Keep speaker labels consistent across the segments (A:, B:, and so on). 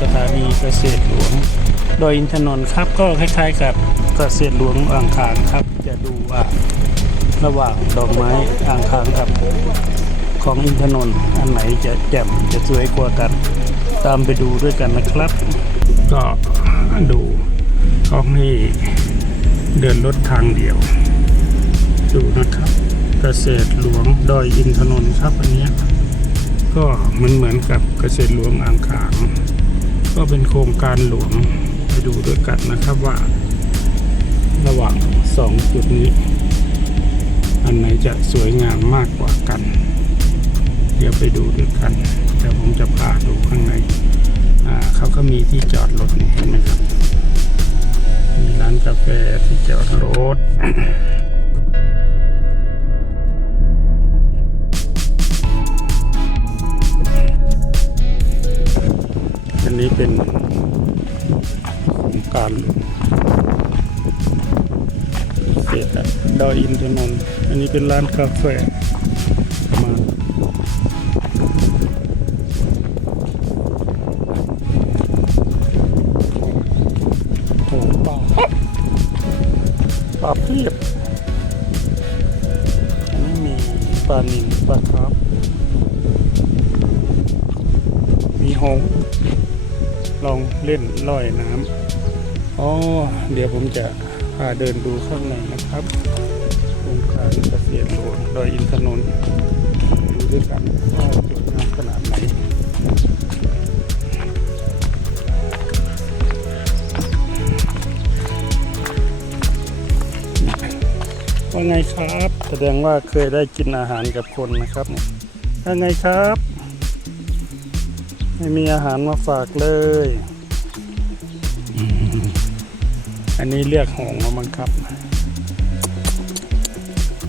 A: สถานีเกษตรหลวงโดยอินทนนท์ครับก็คล้ายๆกับเกษตรหลวงอ่างขางครับ จะดูว่าระหว่างดอกไม้อ่างขางกับของอินทนนท์อันไหนจะแจ่มจะสวยกว่ากันตามไปดูด้วยกันนะครับ ก็ดูเขาให้เดินรถทางเดียว ดูนะครับเกษตรหลวงดอยอินทนนท์ครับอันเนี้ยก็มันเหมือนกับเกษตรหลวงอ่างขาง ก็เป็นโครงการหลวงไปดูด้วยกันนะครับว่า ระหว่างสองจุดนี้ อันไหนจะสวยงามมากกว่ากัน เดี๋ยวไปดูด้วยกันเดี๋ยวผมจะพาดูข้างในอ่าเขาก็มีที่จอดรถนี่เห็นไหมครับมีร้านกาแฟที่จอดรถ อันนี้เป็นโครงการเขตดอยอินทนนท์อันนี้เป็นร้านกาแฟมาโอ้ปลาปลาเพียบอันนี้มีปลานิลปลาคร์ฟมีหงส์ องเล่นลอยน้ำอ๋อเดี๋ยวผมจะพาเดินดูข้างในนะครับโครงการเกษตรหลวงดอยอินทนนท์ดูด้วยกันว่าสวยงามขนาดไหนว่าไงครับ แสดงว่าเคยได้กินอาหารกับคนนะครับเนี่ยว่าไงครับ ไม่มีอาหารมาฝากเลย อันนี้เรียกหงแล้วมั้งครับ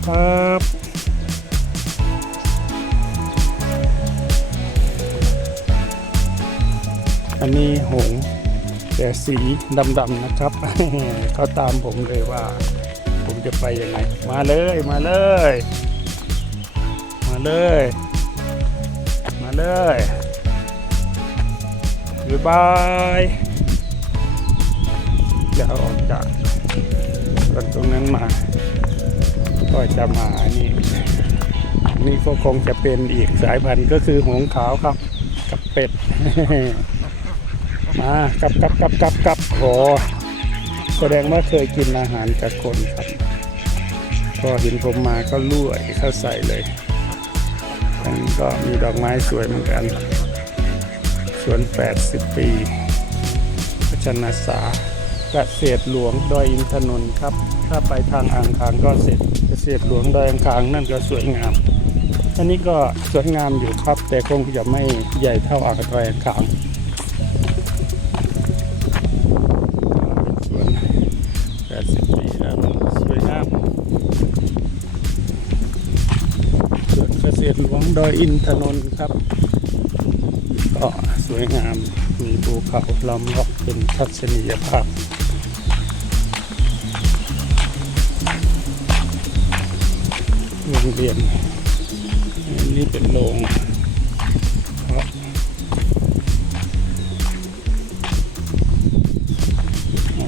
A: ครับอันนี้หงแต่สีดำๆนะครับเขาตามผมเลยว่า ผมจะไปยังไง มาเลยมาเลย มาเลย มาเลย บ๊ายบายจะออกจากกันตรงนั้นมา ก็จะมานี่นี่ก็คงจะเป็นอีกสายพันธุ์ก็คือหงส์ขาวครับ กับเป็ดมากับกับกับกับกับโอ้แสดงว่าเคยกินอาหารจากคนครับ ก็เห็นผมมาก็ลุ่ยเข้าใส่เลยอันนี้ก็มีดอกไม้สวยเหมือนกัน วน80 ปีพัชนาสาเกษตรหลวงดอยอินทนนท์ครับ ถ้าไปทางอ่างขางก็เสร็จเกษตรหลวงดอยอ่างขางนั่นก็สวยงาม อันนี้ก็สวยงามอยู่ครับ แต่คงจะไม่ใหญ่เท่าอ่างดอยอ่างขางสวน80 ปีแล้วสวยงามสวนเกษตรหลวงดอยอินทนนท์ครับ ก็สวยงามมีภูเขาล้อมรอบเป็นทัศนียภาพโรงเรียนนี่เป็นโรงเพราะอ๋อ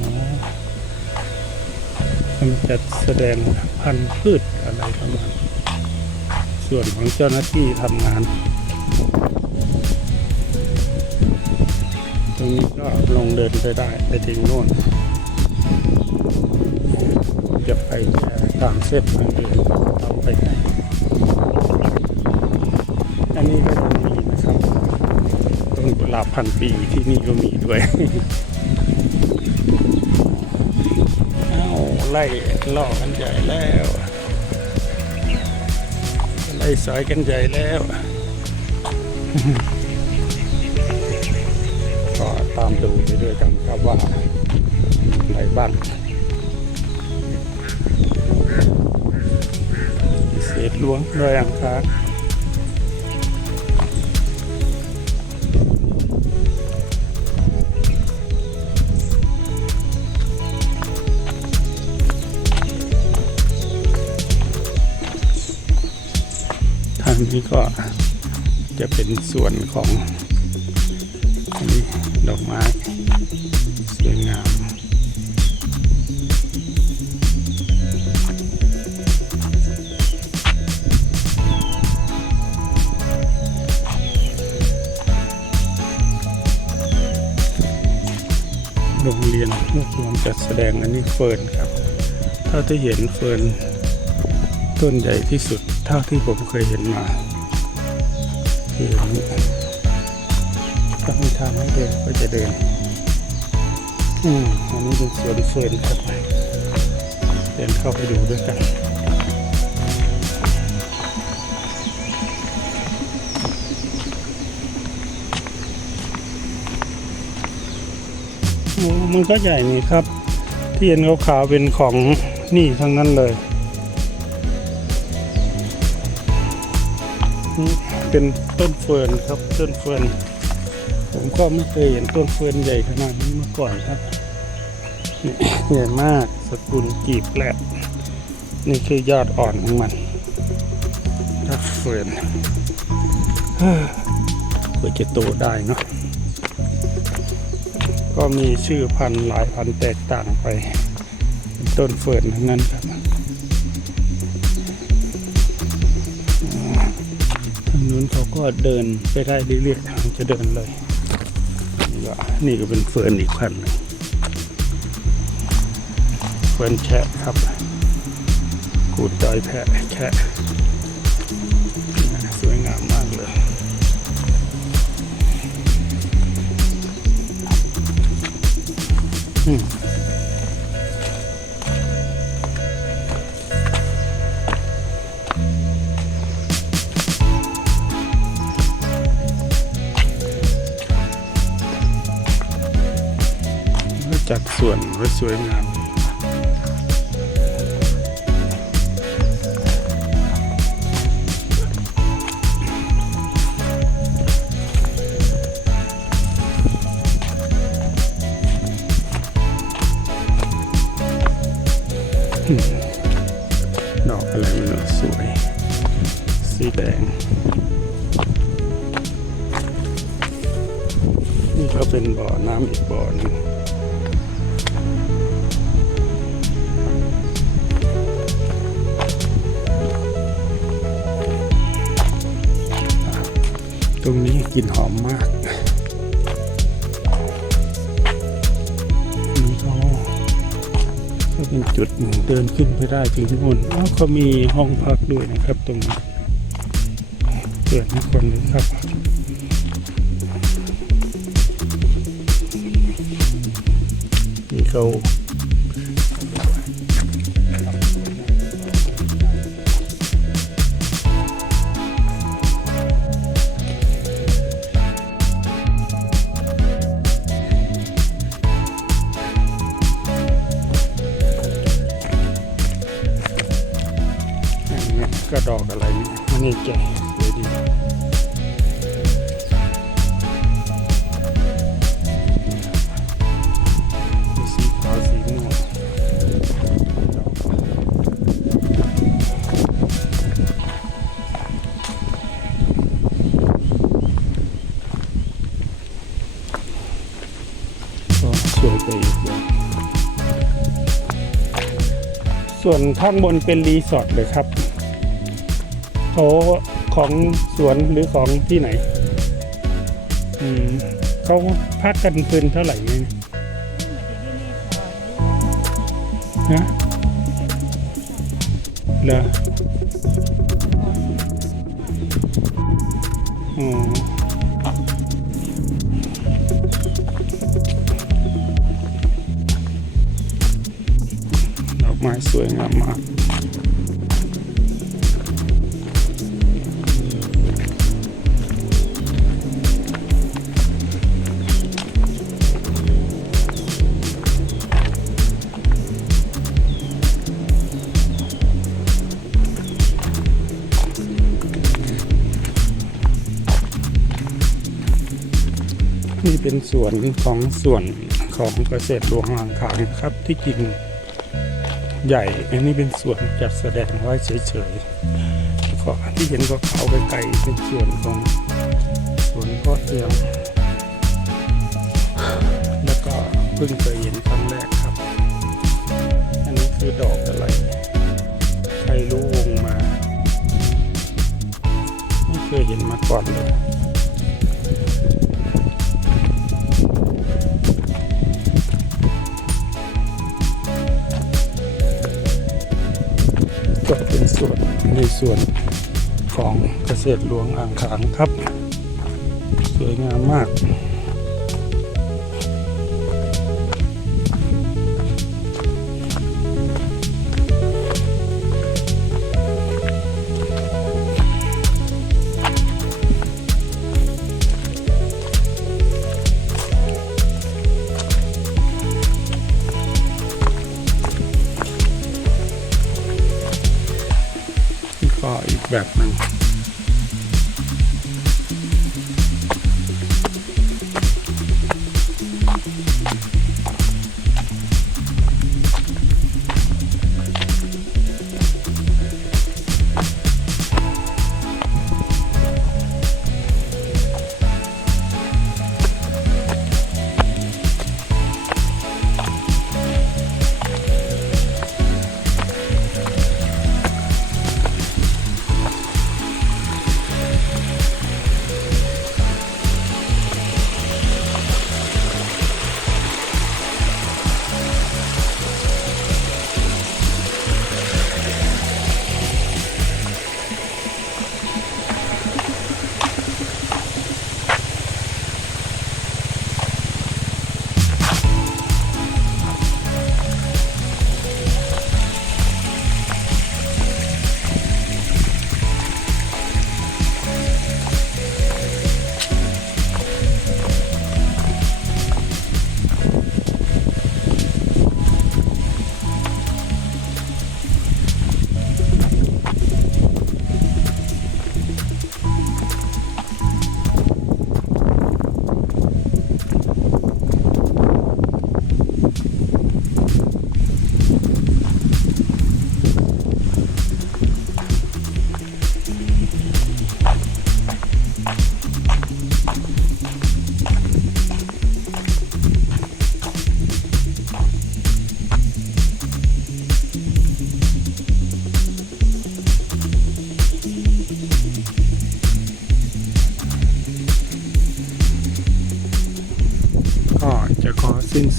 A: มันจะแสดงพันธุ์พืชอะไรประมาณส่วนของเจ้าหน้าที่ทำงาน รงนี้ก็ลงเดินไปได้ไปถึงโน่นจะไปตามเส้นทางเดินเอาไปไหนอันนี้ก็จะมีนะครับต้นกุหลาบพันปีที่นี่ก็มีด้วยเอ้าไล่ล่อกันใหญ่แล้วไล่สอยกันใหญ่แล้ว ก็ตามดูไปด้วยกันครับว่าอะไรบ้างเศษหลวงโดอยอ่างคางทางนี้ก็จะเป็นส่วนของ ดอกไม้ สวยงามโรงเรียนรวบรวมจัดแสดงอันนี้เฟิร์นครับ เท่าที่เห็นเฟิร์นต้นใหญ่ที่สุดเท่าที่ผมเคยเห็นมาคืออันนี้ ถ้ามีทางให้เดินก็จะเดินอืมอันนี้เป็นสวนเฟิร์นครับเดินเข้าไปดูด้วยกันโอ้มันก็ใหญ่นี่ครับ ที่เห็นขาวๆเป็นของนี่ทั้งนั้นเลยนี่เป็นต้นเฟิร์นครับต้นเฟิร์น ผมก็ไม่เคยเห็นต้นเฟิร์นใหญ่ขนาดนี้มาก่อนครับใหญ่มากสกุลกีบแลดนี่คือยอดอ่อนของมันยอดเฟิร์นเฮ้อกว่าจะโตได้เนาะก็มีชื่อพันธุ์หลายพันธุ์แตกต่างไป ต้นเฟิร์นทั้งนั้นครับทางนู้นเขาก็เดินไปได้เรื่อยๆจะเดินเลย ก็นี่ก็เป็นเฟิร์นอีกพันหนึ่งเฟิร์นแคะครับกูดดอยแพะแคะสวยงามมากเลยอืม จัดส่วนไว้สวยงามดอกอะไรมันสวย สีแดง นี่ก็เป็นบ่อน้ำอีกบ่อนึง กลิ่นหอมมากนี่เขาก็เป็นจุดหนึ่งเดินขึ้นไปได้ถึงที่นู่นอ้าวเขามีห้องพักด้วยนะครับตรงนี้เปิดให้คนเลยครับนี่เขา ดอกอะไรนี่มันนี่แก่สวยดีสีขาวสีม่วงก็สวยไปอีกแบบส่วนข้างบนเป็นรีสอร์ทเลยครับ เขาของสวนหรือของที่ไหน อืมเขาพักกันคืนเท่าไหร่เนี่ยฮะเหรออ๋อดอกไม้สวยงามมาก เป็นส่วนของส่วนของเกษตรหลวงอ่างขางครับที่จริงใหญ่อันนี้เป็นส่วนจัดแสดงไว้เฉยๆแล้วก็ที่เห็นก็เขาไปไกลๆเป็นส่วนของสวนก็เอียงพิ่งเคยเห็นครั้งแรกครับ อันนี้คือดอกอะไร ใครรู้วงมา ไม่เคยเห็นมาก่อนเลย ก็เป็นส่วนในส่วนของเกษตรหลวงอ่างขางครับ สวยงามมาก แบบหนึ่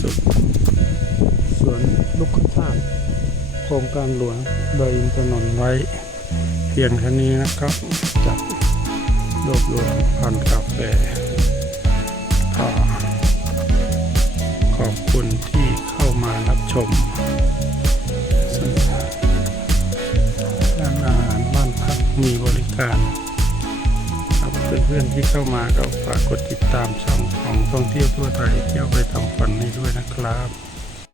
A: สิ้นสุดสวนลูกขชาติโครงการหลวงโดยอินถนนท์ไว้ เพียงแค่นี้นะครับจากรวบรวมพันกาแฟก็ขอบคุณที่เข้ามารับชมซึ่งร้านอาหารบ้านพักมีบริการ เพื่อนๆที่เข้ามาก็ฝากกดติดตามช่องของท่องเที่ยวทั่วไทยเที่ยวไปทำฝันให้ด้วยนะครับ